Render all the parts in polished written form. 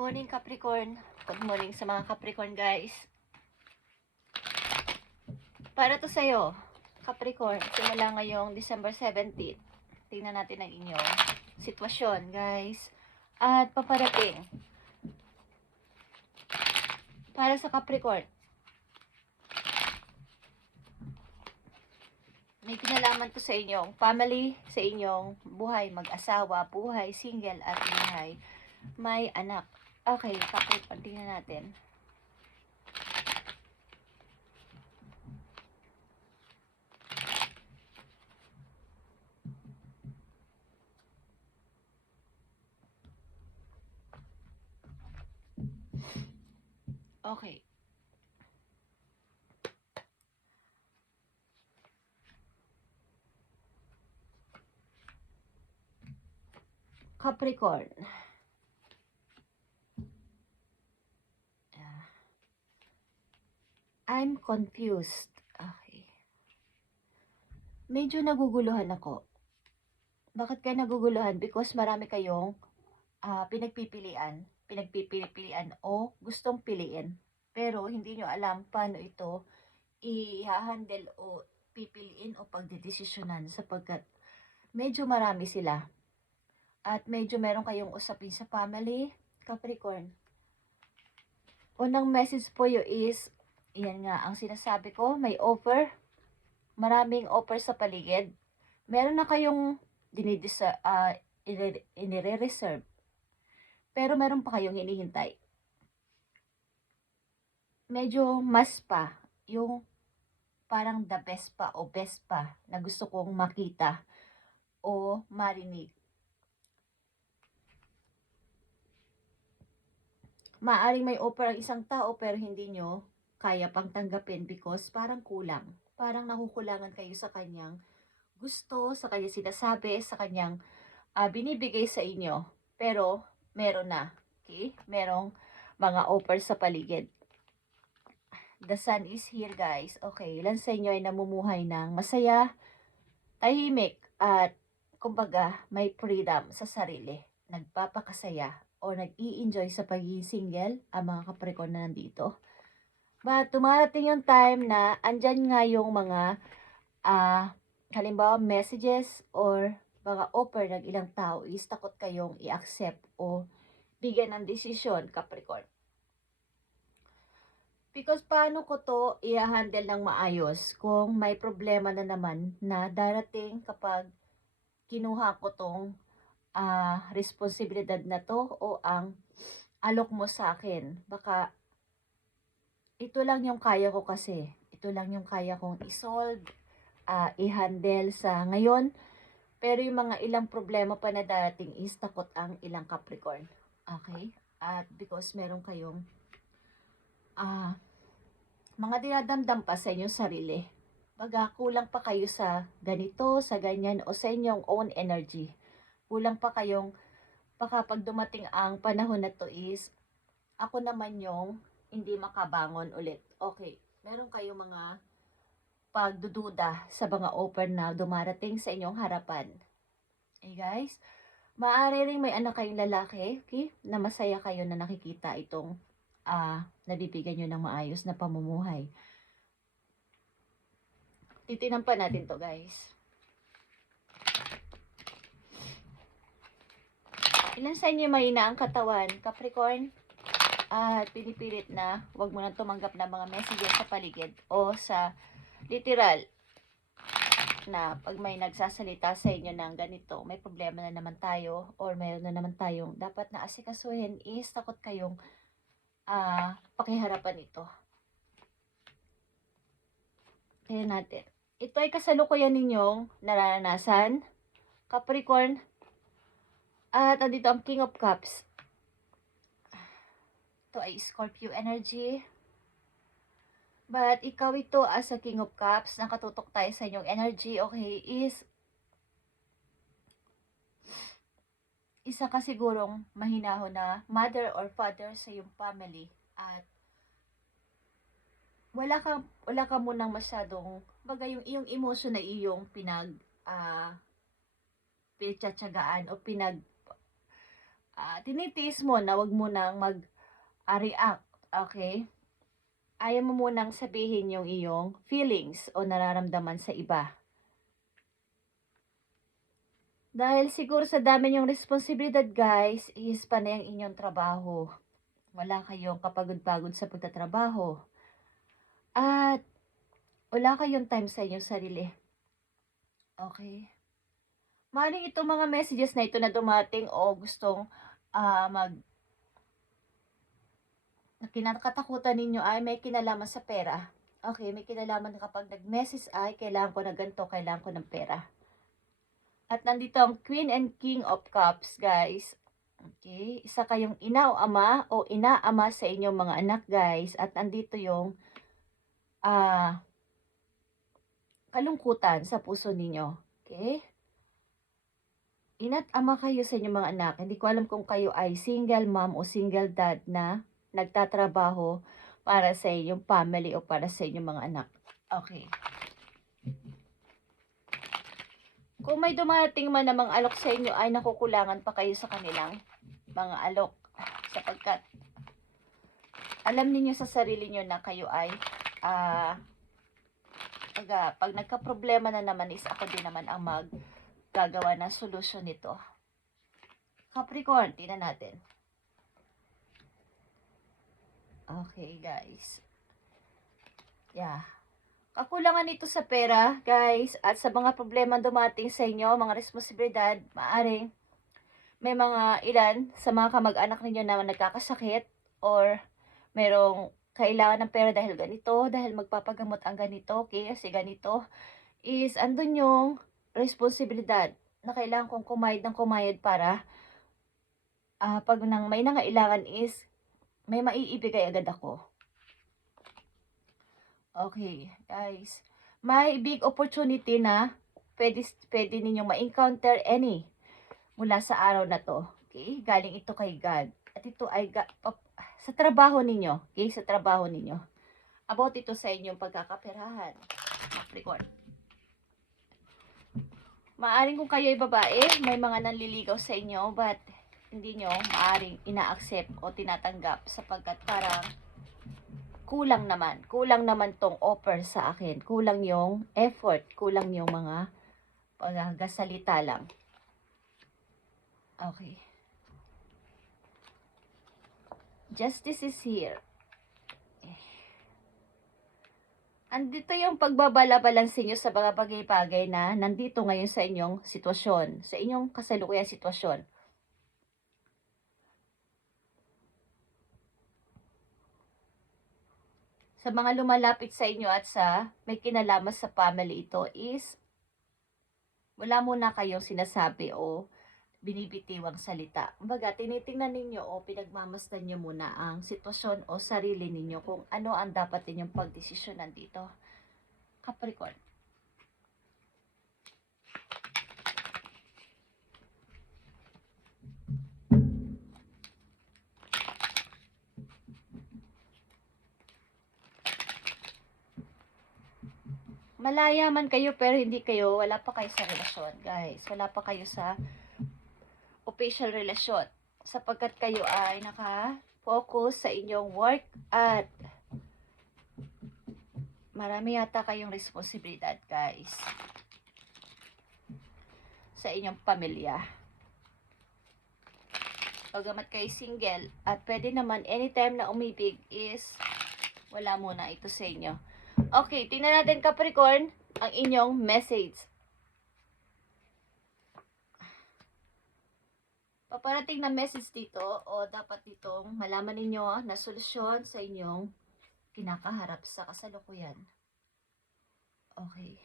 Morning Capricorn. Good morning sa mga Capricorn guys. Para to sa'yo, Capricorn. Simula ngayong December 17. Tingnan natin ang inyong sitwasyon guys. At paparating. Para sa Capricorn. May kinalaman to sa inyong family, sa inyong buhay mag-asawa, buhay single at buhay may anak. Okay, Capricorn, tingnan natin. Okay. Capricorn. I'm confused. Okay. Medyo naguguluhan ako. Bakit kayo naguguluhan? Because marami kayong pinagpipilian o gustong piliin. Pero hindi nyo alam paano ito i-handle o pipiliin o pagdidesisyonan sapagkat medyo marami sila. At medyo meron kayong usapin sa family, Capricorn. Unang message po yo is, yan nga ang sinasabi ko, may offer. Maraming offer sa paligid. Meron na kayong inire-reserve. Pero meron pa kayong hinihintay. Medyo mas pa, yung parang the best pa o best pa na gusto kong makita o marinig. Maaring may offer ang isang tao pero hindi nyo kaya pang tanggapin because parang kulang. Parang nakukulangan kayo sa kanyang gusto, sa kanyang sinasabi, sa kanyang binibigay sa inyo. Pero meron na. Okay? Merong mga offer sa paligid. The sun is here guys. Okay, ilan sa inyo ay namumuhay ng masaya, tahimik, at kumbaga may freedom sa sarili. Nagpapakasaya o nag-i-enjoy sa pagiging single ang mga Capricorn na nandito. But tumarating yung time na andyan nga yung mga halimbawa messages or mga offer ng ilang tao is takot kayong i-accept o bigyan ng desisyon, Capricorn. Because paano ko to i-handle ng maayos kung may problema na naman na darating kapag kinuha ko tong responsibilidad na to o ang alok mo sa akin. Baka ito lang yung kaya ko kasi. Ito lang yung kaya kong i-solve, i-handle sa ngayon. Pero yung mga ilang problema pa na darating is takot ang ilang Capricorn. Okay? At because meron kayong mga dinadamdam pa sa inyong sarili. Baga kulang pa kayo sa ganito, sa ganyan, o sa inyong own energy. Kulang pa kayong, baka pag dumating ang panahon na to is, ako naman yung hindi makabangon ulit. Okay, meron kayong mga pagdududa sa mga offer na dumarating sa inyong harapan. Okay guys, maaari rin may anak kayong lalaki, okay, na masaya kayo na nakikita itong nabibigyan nyo ng maayos na pamumuhay. Titinan pa natin to guys. Ilan sa inyo mahina ang katawan, Capricorn? At pinipilit na wag mo nang tumanggap ng mga messages sa paligid o sa literal na pag may nagsasalita sa inyo ng ganito, may problema na naman tayo or mayroon na naman tayong dapat na asikasuhin is takot kayong pakiharapan ito. Kaya natin. Ito ay kasalukuyan ninyong nararanasan, Capricorn. At andito ang King of Cups. Ito ay Scorpio energy. But ikaw ito as a King of Cups, nakatutok tayo sa inyong energy, okay, is isa ka sigurong mahinahon na mother or father sa iyong family. At wala ka munang masyadong, baga yung iyong emotion na iyong pinagtsatsagaan o tinitiis mo na wag mo nang mag-react, okay? Ayaw mo munang sabihin yung iyong feelings o nararamdaman sa iba. Dahil siguro sa dami niyong responsibilidad guys, is panay ang inyong trabaho. Wala kayong kapagod-pagod sa pagtatrabaho. At wala kayong time sa inyong sarili. Okay? Maaaring itong mga messages na ito na dumating o gustong na kinakatakutan ninyo ay may kinalaman sa pera. Okay, may kinalaman kapag nag-message ay kailangan ko na ganito, kailangan ko ng pera. At nandito ang Queen and King of Cups, guys. Okay, isa kayong ina o ama o ina-ama sa inyong mga anak, guys. At nandito yung kalungkutan sa puso ninyo. Okay? Ina't ama kayo sa inyong mga anak. Hindi ko alam kung kayo ay single mom o single dad na nagtatrabaho para sa inyong family o para sa inyong mga anak. Okay. Kung may dumating man namang alok sa inyo ay nakukulangan pa kayo sa kanilang mga alok. Sapagkat alam niyo sa sarili niyo na kayo ay pag nagka-problema na naman is ako din naman ang maggagawa ng solusyon nito. Capricorn, tingnan natin. Okay, guys. Yeah. Kakulangan nito sa pera, guys, at sa mga problema dumating sa inyo, mga responsibilidad, maaring may mga ilan sa mga kamag-anak ninyo na nagkakasakit or merong kailangan ng pera dahil ganito, dahil magpapagamot ang ganito, okay, kasi ganito, is andun yung responsibilidad na kailangan kong kumayad para pag may nangailangan is may maiibigay agad ako. Okay, guys. May big opportunity na pwede ninyong ma-encounter any mula sa araw na to. Okay? Galing ito kay God. At ito ay sa trabaho ninyo. Okay? Sa trabaho ninyo. About ito sa inyong pagkakaperahan. Capricorn. Maaring kung kayo ay babae, may mga nanliligaw sa inyo, but hindi nyo maaring ina-accept o tinatanggap sapagkat parang kulang naman tong offer sa akin. Kulang yung effort, kulang yung mga pagagasalita lang. Okay. Justice is here. Andito yung pagbabala-balansin nyo sa mga bagay-bagay na nandito ngayon sa inyong sitwasyon, sa inyong kasalukuyang sitwasyon. Sa mga lumalapit sa inyo at sa may kinalaman sa family ito is wala muna kayong sinasabi o binibitiwang salita. Kumbaga, tinitingnan ninyo o pinagmamasdan nyo muna ang sitwasyon o sarili ninyo kung ano ang dapat ninyong pagdesisyonan dito. Capricorn. Malaya man kayo pero hindi kayo, wala pa kayo sa relasyon, guys. Wala pa kayo sa official relasyon. Sapagkat kayo ay naka-focus sa inyong work at marami yata kayong responsibilidad, guys. Sa inyong pamilya. Pagamat kayo single at pwede naman anytime na umibig is wala muna ito sa inyo. Okay, tingnan natin Capricorn ang inyong message. Paparating na message dito o dapat ditong malaman ninyo na solusyon sa inyong kinakaharap sa kasalukuyan. Okay.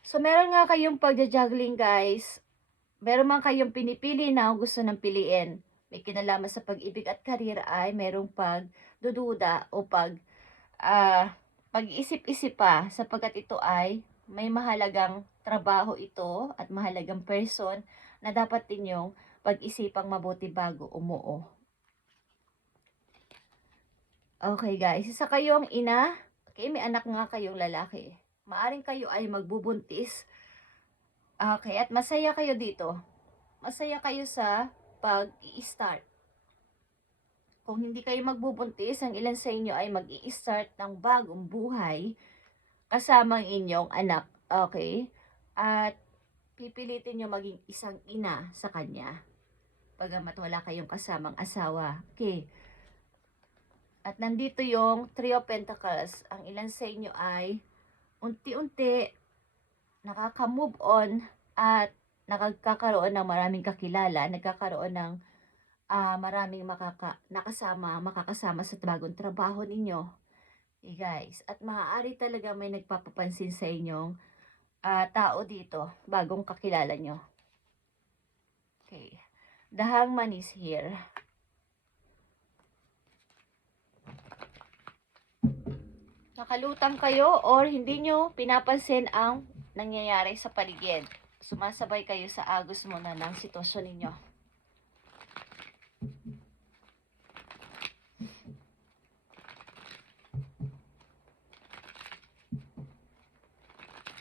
So, meron nga kayong pagja-juggling, guys. Meron man kayong pinipili na gusto ng piliin. May kinalaman sa pag-ibig at karir ay merong pagdududa o pag-isip-isip pa sapagkat ito ay may mahalagang trabaho ito at mahalagang person na dapat ninyong pag-isipang mabuti bago umuo. Okay guys, isa kayong ina, okay, may anak nga kayong lalaki. Maaring kayo ay magbubuntis. Okay, at masaya kayo dito. masaya kayo sa pag-i-start. Kung hindi kayo magbubuntis, ang ilan sa inyo ay mag-i-start ng bagong buhay kasama ang inyong anak. Okay? At pipilitin nyo maging isang ina sa kanya. Pagamat wala kayong kasamang asawa. Okay. At nandito yung Three of Pentacles. Ang ilan sa inyo ay unti-unti nakaka-move on at nakakaroon ng maraming kakilala, nagkakaroon ng maraming makakasama sa bagong trabaho ninyo. Okay, guys. At maaari talaga may nagpapapansin sa inyong tao dito, bagong kakilala nyo. Okay. The Hangman is here. Nakalutang kayo or hindi nyo pinapansin ang nangyayari sa paligid. Sumasabay kayo sa agos muna ng sitwasyon ninyo.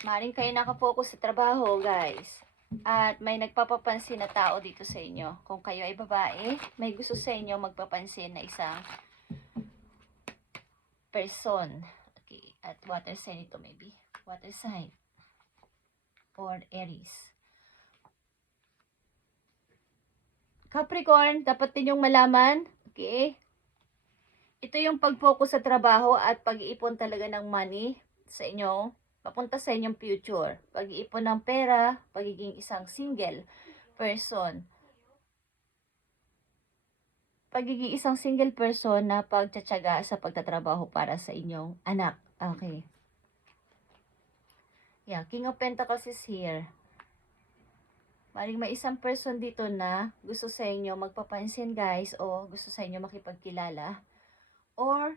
Maring kayo nakafocus sa trabaho, guys. At may nagpapapansin na tao dito sa inyo. Kung kayo ay babae, may gusto sa inyo magpapansin na isang person. Okay, at water sign ito maybe. Water sign. Or Aries. Capricorn, dapat ninyong malaman, okay? Ito yung pag-focus sa trabaho at pag-iipon talaga ng money sa inyo, papunta sa inyong future. Pag-iipon ng pera, pagiging isang single person. Pagiging isang single person na pagtsatsaga sa pagtatrabaho para sa inyong anak. Okay. Yeah, King of Pentacles is here. Maring may isang person dito na gusto sa inyo magpapansin, guys, o gusto sa inyo makipagkilala. Or,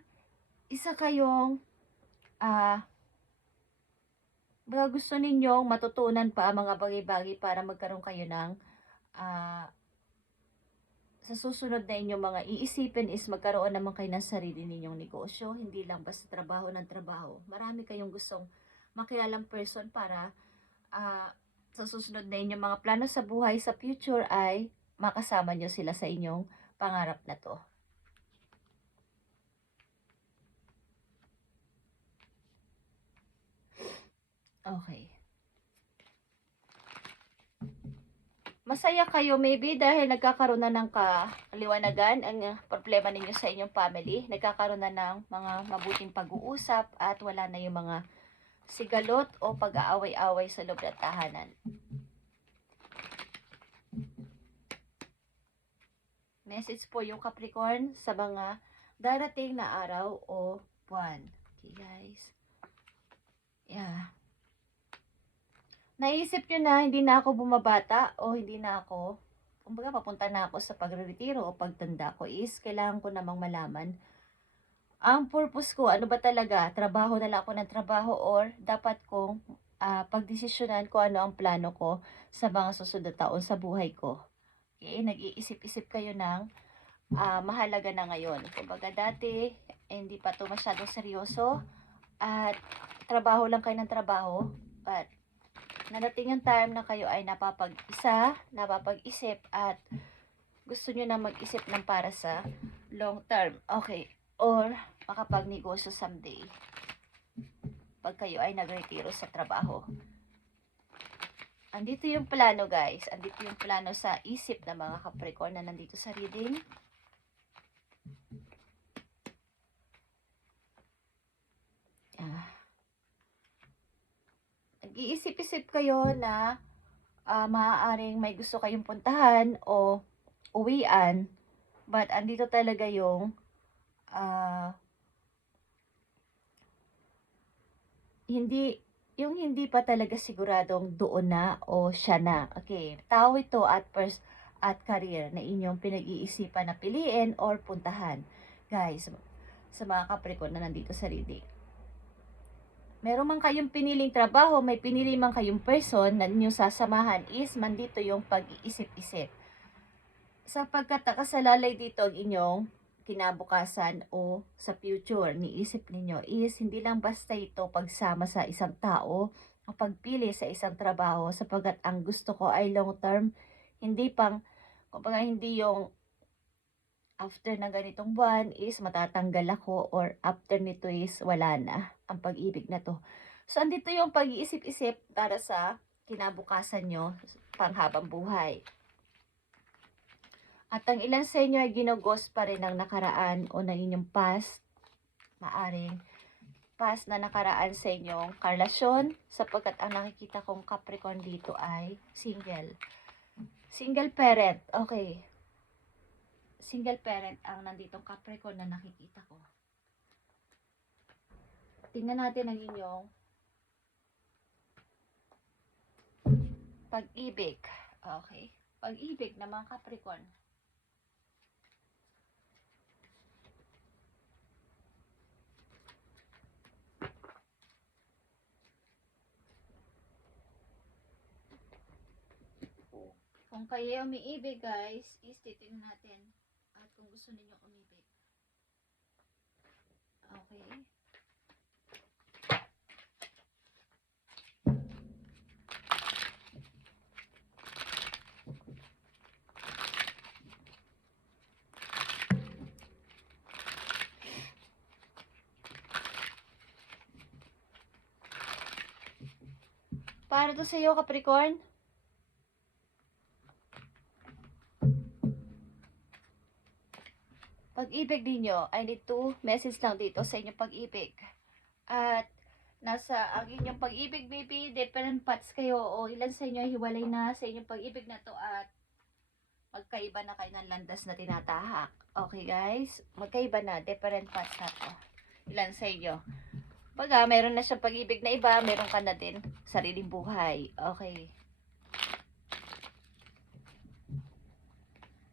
isa kayong baka gusto ninyong matutunan pa ang mga bagay-bagay para magkaroon kayo ng sa susunod na inyong mga iisipin is magkaroon naman kayo ng sarili ninyong negosyo, hindi lang basta trabaho ng trabaho. Marami kayong gustong makilalang person para sa susunod na inyong mga plano sa buhay sa future ay makasama nyo sila sa inyong pangarap na to. Okay. Masaya kayo maybe dahil nagkakaroon na ng kaliwanagan ang problema ninyo sa inyong family. Nagkakaroon na ng mga mabuting pag-uusap at wala na yung mga sigalot o pag-aaway-away sa loob ng tahanan. Message po yung Capricorn sa mga darating na araw o buwan. Okay, guys. Yeah. Naisip nyo na hindi na ako bumabata o hindi na ako, kumbaga papunta na ako sa pagre-retiro o pagtanda ko is kailangan ko namang malaman ang purpose ko, ano ba talaga, trabaho na lang ako ng trabaho or dapat kong pagdesisyonan ko ano ang plano ko sa mga susunod na taon sa buhay ko. Okay, nag-iisip-isip kayo ng mahalaga na ngayon. Kumbaga dati, hindi pa to masyadong seryoso at trabaho lang kayo ng trabaho at nadating yung time na kayo ay napapag-isa, napapag-isip at gusto nyo na mag-isip ng para sa long term. Okay. Or makapag-negosyo someday. Pag kayo ay nagretiro sa trabaho. Andito yung plano, guys. Andito yung plano sa isip ng mga Capricorn na nandito sa reading. Nag-iisip-isip kayo na maaaring may gusto kayong puntahan o uwian, but andito talaga yung hindi pa talaga siguradong doon na o siya na. Okay, tao ito at career na inyong pinag-iisipan na piliin or puntahan. Guys, sa mga Capricorn na nandito sa reading. Meron man kayong piniling trabaho, may pinili man kayong person na inyong sasamahan is mandito yung pag-iisip-isip. Sapagkat nakasalalay dito ang inyong kinabukasan o sa future, niisip ninyo is hindi lang basta ito pagsama sa isang tao o pagpili sa isang trabaho sapagkat ang gusto ko ay long term Hindi kumbaga hindi yung after ng ganitong buwan is matatanggal ako or after nito is wala na ang pag-ibig na 'to. So, andito yung pag-iisip-isip para sa kinabukasan niyo, panghabang buhay. At ang ilan sa inyo ay ginugos pa rin ng nakaraan o ng inyong past, maaring past na nakaraan sa inyong karelasyon, sapagkat ang nakikita kong Capricorn dito ay single. Single parent, okay. Single parent ang nanditong Capricorn na nakikita ko. Tingnan natin ang inyong pag-ibig. Okay. Pag-ibig ng mga Capricorn. Kung kayo umiibig, guys, is titingnan natin at kung gusto ninyong umibig. Okay. Para to sa iyo, Capricorn. Pag-ibig ninyo, I need to message lang dito sa inyong pag-ibig. At ang inyong pag-ibig, maybe different paths kayo o ilan sa inyo hiwalay na sa inyong pag-ibig na to at magkaiba na kayo ng landas na tinatahak. Okay, guys? Magkaiba na, different paths na to. Ilan sa inyo. Baga, meron na siyang pag-ibig na iba, meron ka na din sariling buhay. Okay.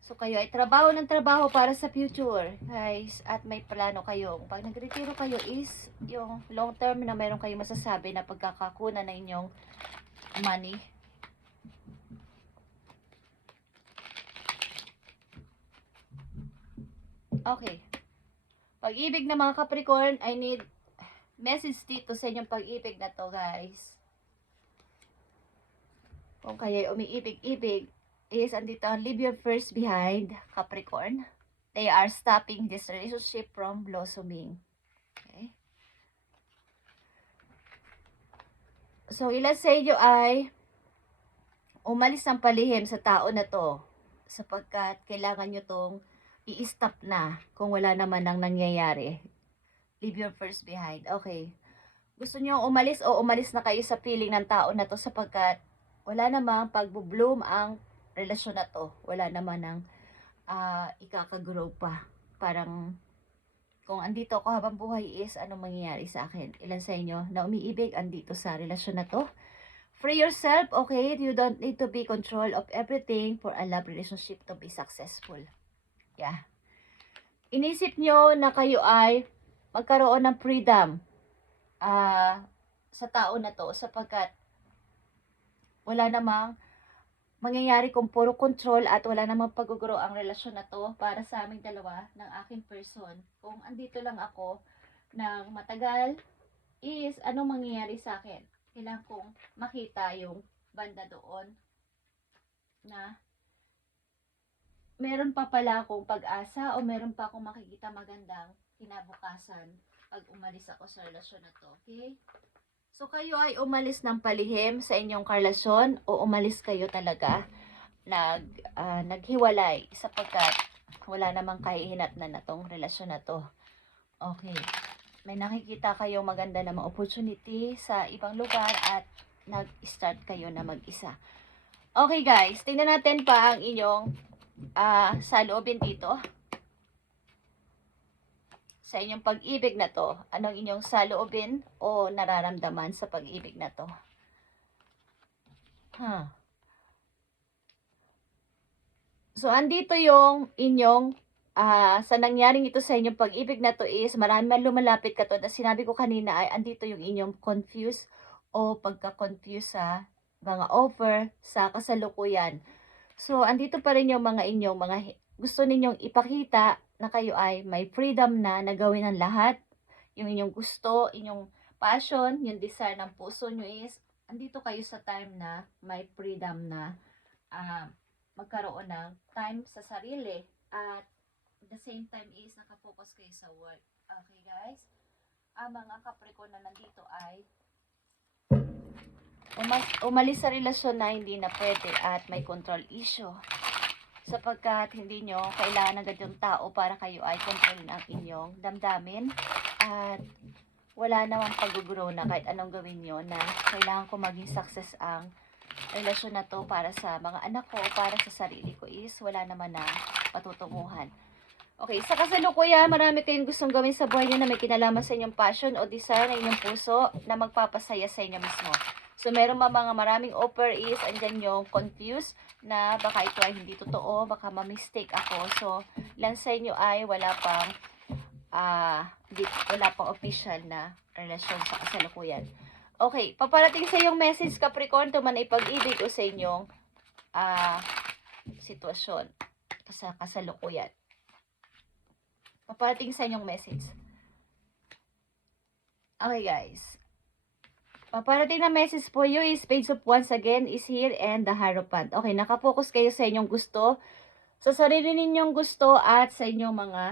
So, kayo ay trabaho ng trabaho para sa future, guys. At may plano kayo. Pag nagretiro kayo is yung long term na meron kayo masasabi na pagkakakunan na inyong money. Okay. Pag-ibig ng mga Capricorn, I need message dito sa inyong pag-ibig na to, guys. Kung kayo umiibig-ibig, is andito ang leave your first behind, Capricorn. They are stopping this relationship from blossoming. Okay. So, ilan sa inyo ay umalis ng palihim sa tao na to sapagkat kailangan nyo tong i-stop na kung wala naman nang nangyayari. Leave your first behind. Okay. Gusto nyo umalis o umalis na kayo sa feeling ng tao na to sapagkat wala namang pagbo-bloom ang relasyon na to. Wala naman ng ikaka-grow pa. Parang kung andito ako habang buhay is anong mangyayari sa akin. Ilan sa inyo na umiibig andito sa relasyon na to. Free yourself, okay? You don't need to be control of everything for a love relationship to be successful. Yeah. Inisip nyo na kayo ay magkaroon ng freedom sa tao na to sapagkat wala namang mangyayari kung puro control at wala namang pag-grow ang relasyon na to para sa aming dalawa ng aking person. Kung andito lang ako ng matagal is anong mangyayari sa akin? Kailangan kong makita yung banda doon na meron pa pala akong pag-asa o meron pa akong makikita magandang kinabukasan pag umalis ako sa relasyon na to. Okay? So, kayo ay umalis ng palihim sa inyong karelasyon o umalis kayo talaga naghiwalay sapagkat wala namang kahihinatnan na tong relasyon na to. Okay. May nakikita kayong maganda na mga opportunity sa ibang lugar at nag-start kayo na mag-isa. Okay, guys. Tingnan natin pa ang inyong saloobin dito. Sa inyong pag-ibig na to, anong inyong saloobin o nararamdaman sa pag-ibig na to? So, andito yung inyong, sa nangyaring ito sa inyong pag-ibig na to is, marami man lumalapit ka to, na sinabi ko kanina ay, andito yung inyong confused o pagka-confuse sa mga offer sa kasalukuyan. So, andito pa rin yung mga inyong, gusto ninyong ipakita na kayo ay may freedom na gawin ang lahat. Yung inyong gusto, inyong passion, yung desire ng puso nyo is, andito kayo sa time na may freedom na magkaroon ng time sa sarili at the same time is nakafocus kayo sa work. Okay guys? Ang mga Capricorn na nandito ay umalis sa relasyon na hindi na pwede at may control issue. Sapagkat hindi nyo kailangan agad yung tao para kayo ay kontrolin ang inyong damdamin at wala namang pag-grow na kahit anong gawin nyo na kailangan ko maging success ang relasyon na to para sa mga anak ko o para sa sarili ko is wala naman na patutunguhan. Okay, sa kasalukuyan, marami kayong gustong gawin sa buhay nyo na may kinalaman sa inyong passion o desire ng inyong puso na magpapasaya sa inyo mismo. So, meron mga maraming offer is andyan yung confused na baka ito ay hindi totoo, baka ma-mistake ako. So, lang sa inyo ay wala pang official na relasyon sa kasalukuyan. Okay, paparating sa iyong message Capricorn tuman ay pag-ibig o sa inyong sitwasyon sa kasalukuyan. Paparating sa inyong message. Okay guys. Paparating na message po you is Page of Wands again is here and the Hierophant. Okay, nakafocus kayo sa inyong gusto. Sa sarili ninyong gusto at sa inyong mga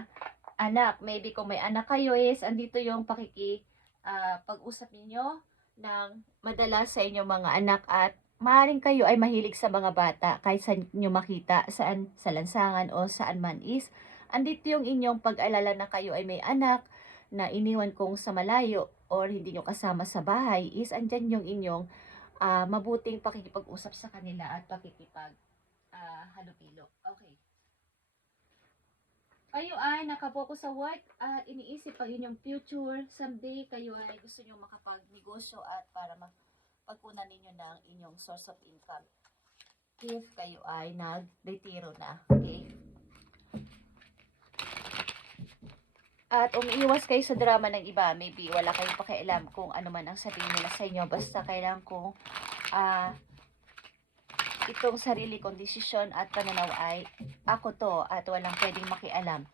anak. Maybe kung may anak kayo is andito yung pag-usap ninyo ng madalas sa inyong mga anak at maaaring kayo ay mahilig sa mga bata kahit saan nyo makita, saan sa lansangan o saan man is andito yung inyong pag-alala na kayo ay may anak na iniwan kong sa malayo or hindi nyo kasama sa bahay is andyan yung inyong mabuting pakikipag-usap sa kanila at halupilo. Okay. Kayo ay nakapokus sa work at iniisip ang inyong future. Someday kayo ay gusto nyo makapag-negosyo at para pagkunan ninyo ng inyong source of income. If kayo ay nag-retiro na. Okay? At umiiwas kayo sa drama ng iba. Maybe wala kayong pakialam kung ano man ang sabihin nila sa inyo. Basta kailangan kong itong sarili kong desisyon at pananaw ay ako to at walang pwedeng makialam.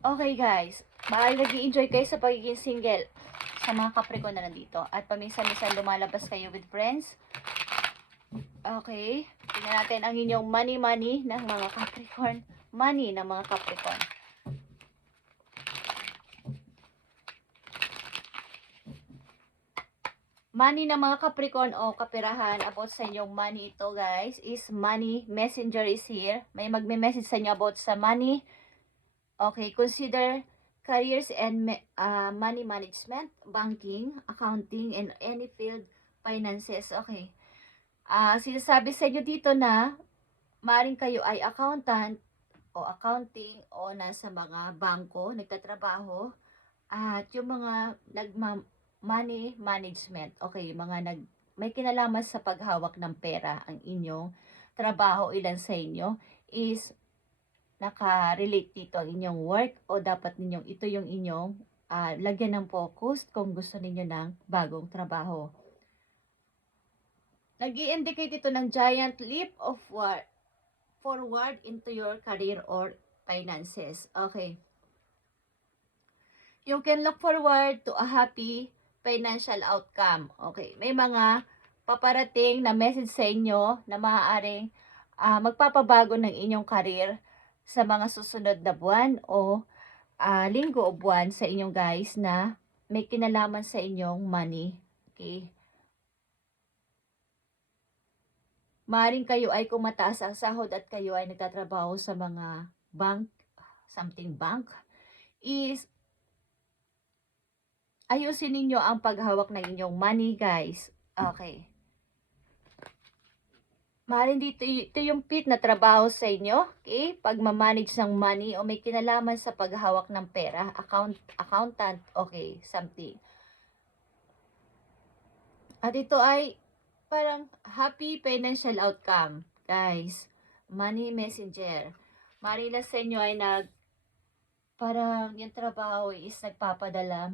Okay guys, maaari nag-i-enjoy kayo sa pagiging single sa mga Capricorn na nandito. At paminsan-minsan lumalabas kayo with friends. Okay, tingnan natin ang inyong money ng mga Capricorn. Money ng mga Capricorn. Money ng mga Capricorn o kapirahan about sa inyong money ito guys is money messenger is here. May magme-message sa inyo about sa money. Okay, consider careers and money management, banking, accounting, and any field finances. Okay. Sinasabi sa inyo dito na maaaring kayo ay accountant o accounting o nasa mga bangko, nagtatrabaho. At yung mga money management, okay, may kinalaman sa paghawak ng pera ang inyong trabaho, ilan sa inyo is naka-relate dito ang inyong work o dapat ninyong ito yung inyong lagyan ng focus kung gusto ninyo ng bagong trabaho. Nag-i-indicate ito ng giant leap of forward into your career or finances. Okay. You can look forward to a happy financial outcome. Okay, may mga paparating na message sa inyo na maaaring magpapabago ng inyong career sa mga susunod na buwan o linggo o buwan sa inyong guys na may kinalaman sa inyong money. Okay. Maaaring kayo ay kung mataas ang sahod at kayo ay nagtatrabaho sa mga bank, is ayusin ninyo ang paghawak ng inyong money, guys. Okay. Maaaring dito, ito yung fit na trabaho sa inyo. Okay? Pagmamanage ng money o may kinalaman sa paghawak ng pera. Accountant. Okay. Something. At ito ay parang happy financial outcome. Guys. Money messenger. Maaaring lang sa inyo ay parang yung trabaho is nagpapadala.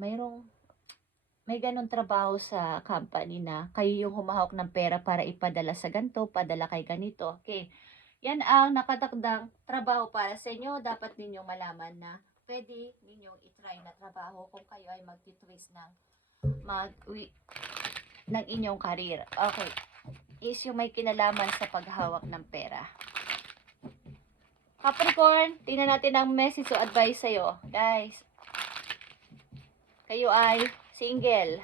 May ganun trabaho sa company na kayo yung humahawak ng pera para ipadala sa ganito, padala kay ganito. Okay. Yan ang nakatakdang trabaho para sa inyo. Dapat ninyong malaman na pwede ninyong itry na trabaho kung kayo ay mag-twist ng inyong career. Okay. is yung may kinalaman sa paghawak ng pera. Capricorn, tingnan natin ang message o advice sa'yo. Guys, kayo ay single.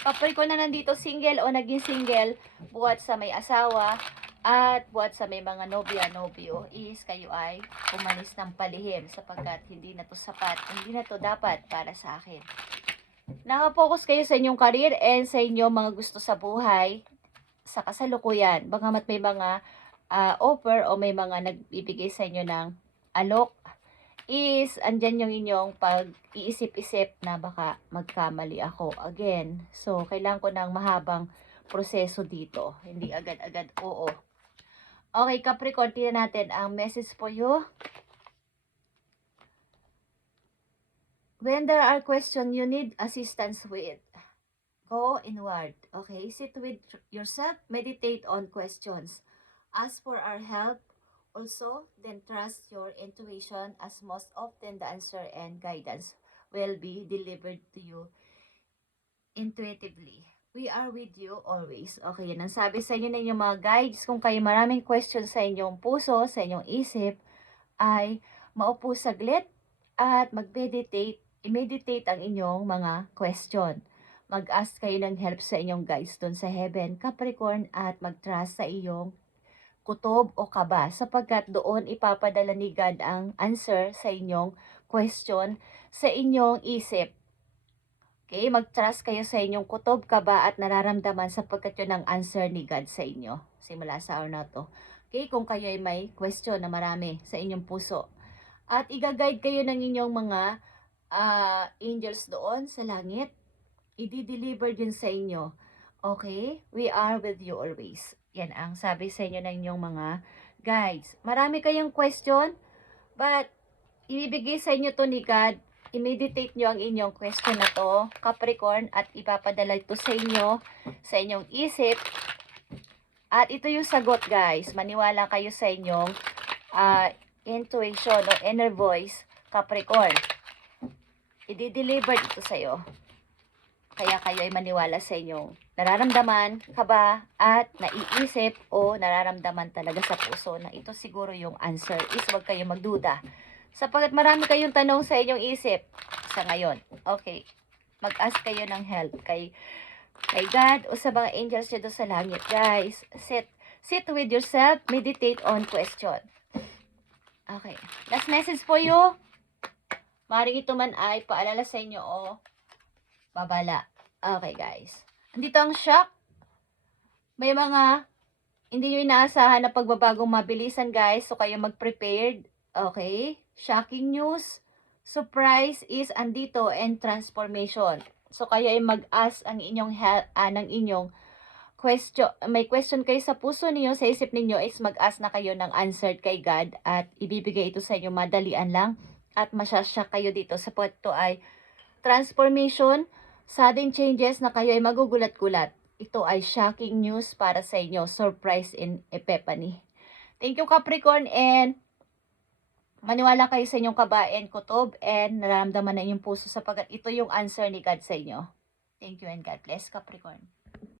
Capricorn na nandito single o naging single, buhat sa may asawa, at buhat sa may mga nobya-nobyo, is kayo ay umalis ng palihim sapagkat hindi na to sapat, hindi na to dapat para sa akin. Nakapokus kayo sa inyong career and sa inyong mga gusto sa buhay sa kasalukuyan. Bagamat may mga offer o may mga nagbibigay sa inyo ng alok, is andyan yung inyong pag-iisip-isip na baka magkamali ako again. So, kailangan ko ng mahabang proseso dito. Hindi agad-agad oo. Okay, Capricorn, tingnan natin ang message for you. When there are questions you need assistance with, go inward. Okay, sit with yourself, meditate on questions. Ask for our help. Also, then trust your intuition as most often the answer and guidance will be delivered to you intuitively. We are with you always. Okay, yan ang sabi sa inyo ng inyong mga guides. Kung kayo maraming questions sa inyong puso, sa inyong isip, ay maupo saglit at mag-meditate. I-meditate ang inyong mga question. Mag-ask kayo ng help sa inyong guides doon sa heaven, Capricorn, at mag-trust sa iyong kutob o kaba sapagkat doon ipapadala ni God ang answer sa inyong question sa inyong isip. Okay, mag-trust kayo sa inyong kutob, kaba at nararamdaman sapagkat yun ang answer ni God sa inyo simula sa araw na to. Okay, kung kayo ay may question na marami sa inyong puso. At i-guide kayo ng inyong mga angels doon sa langit. I-deliver din sa inyo. Okay? We are with you always. Yan ang sabi sa inyo ng inyong mga guides. Marami kayong question, but ibibigay sa inyo to ni God. I-meditate nyo ang inyong question na to, Capricorn, at ipapadala ito sa inyo, sa inyong isip. At ito yung sagot, guys. Maniwala kayo sa inyong intuition o inner voice, Capricorn. I-deliver ito sa'yo. Kaya kayo ay maniwala sa inyong nararamdaman, kaba, at naiisip o nararamdaman talaga sa puso na ito siguro yung answer. Is wag kayo magduda. Sapagkat marami kayong tanong sa inyong isip sa ngayon. Okay. Mag-ask kayo ng help kay God o sa mga angels nyo doon sa langit. Guys, sit with yourself, meditate on question. Okay. Last message for you. Maring ito man ay paalala sa inyo o babala. Okay, guys. Andito ang shock. May mga hindi nyo inaasahan na pagbabagong mabilisan, guys. So, kayo mag-prepared. Okay? Shocking news. Surprise is andito and transformation. So, kayo ay mag-ask ang inyong ng inyong question. May question kayo sa puso niyo, sa isip niyo is mag-ask na kayo ng answer kay God at ibibigay ito sa inyo madalian lang at masyashock kayo dito sa ito ay transformation, sudden changes na kayo ay magugulat-gulat. Ito ay shocking news para sa inyo. Surprise in epiphany. Thank you, Capricorn, and maniwala kayo sa inyong kaba and kutob and nararamdaman na inyong puso sapagkat ito yung answer ni God sa inyo. Thank you and God bless, Capricorn.